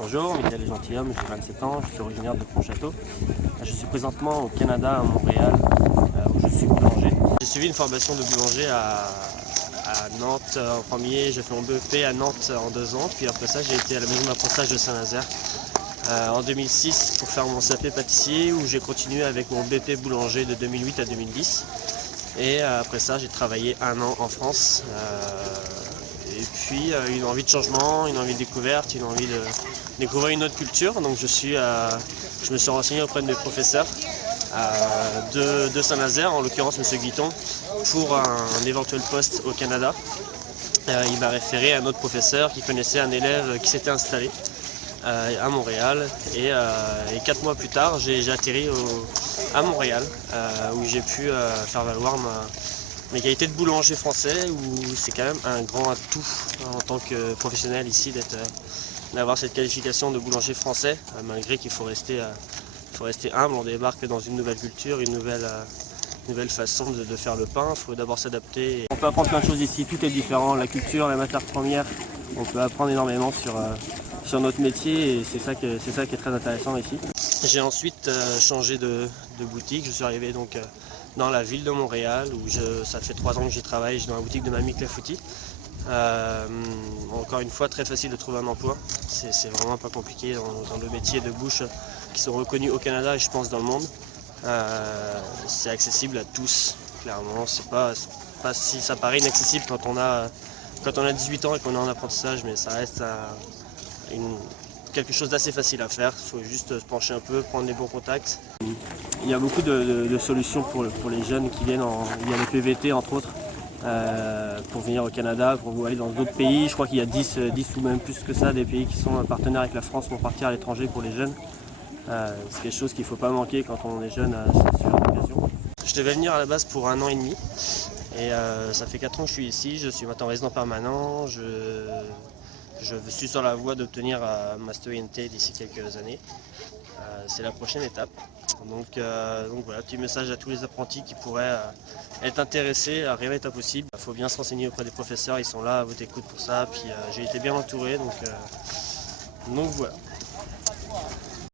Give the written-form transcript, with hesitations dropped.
Bonjour, Michael Gentilhomme, j'ai 27 ans, je suis originaire de Pontchâteau. Je suis présentement au Canada, à Montréal, où je suis boulanger. J'ai suivi une formation de boulanger à Nantes en premier, j'ai fait mon BEP à Nantes en 2 ans, puis après ça j'ai été à la maison d'apprentissage de Saint-Nazaire en 2006 pour faire mon CAP pâtissier, où j'ai continué avec mon BP boulanger de 2008 à 2010. Et après ça j'ai travaillé 1 an en France. Et puis une envie de changement, une envie de découverte, une envie de découvrir une autre culture. Donc je me suis renseigné auprès de mes professeurs de Saint-Nazaire, en l'occurrence M. Guiton, pour un éventuel poste au Canada. Il m'a référé à un autre professeur qui connaissait un élève qui s'était installé à Montréal. Et 4 mois plus tard, j'ai atterri à Montréal, où j'ai pu faire valoir mes qualités de boulanger français, où c'est quand même un grand atout en tant que professionnel ici d'avoir cette qualification de boulanger français, malgré qu'il faut rester humble. On débarque dans une nouvelle culture, une nouvelle façon de faire le pain, il faut d'abord s'adapter. On peut apprendre plein de choses ici, tout est différent, la culture, la matière première, on peut apprendre énormément sur notre métier, et c'est ça qui est très intéressant ici. J'ai ensuite changé de boutique, je suis arrivé donc dans la ville de Montréal, où ça fait 3 ans que j'y travaille, dans la boutique de Mamie Clafoutis. Encore une fois, très facile de trouver un emploi, c'est vraiment pas compliqué dans le métier de bouche qui sont reconnus au Canada et je pense dans le monde. C'est accessible à tous, clairement, ça paraît inaccessible quand on a 18 ans et qu'on est en apprentissage, mais ça reste quelque chose d'assez facile à faire. Il faut juste se pencher un peu, prendre les bons contacts. Il y a beaucoup de solutions pour les jeunes qui viennent via les PVT entre autres, pour venir au Canada, pour aller dans d'autres pays. Je crois qu'il y a 10 ou même plus que ça, des pays qui sont partenaires avec la France pour partir à l'étranger pour les jeunes. C'est quelque chose qu'il ne faut pas manquer quand on est jeune à ce genre d'occasion. Je devais venir à la base pour 1 an et demi, et ça fait 4 ans que je suis ici. Je suis maintenant résident permanent. Je suis sur la voie d'obtenir ma citoyenneté d'ici quelques années. C'est la prochaine étape. Donc voilà, petit message à tous les apprentis qui pourraient être intéressés. Rien n'est impossible. Il faut bien se renseigner auprès des professeurs, ils sont là à votre écoute pour ça. Puis j'ai été bien entouré, donc voilà.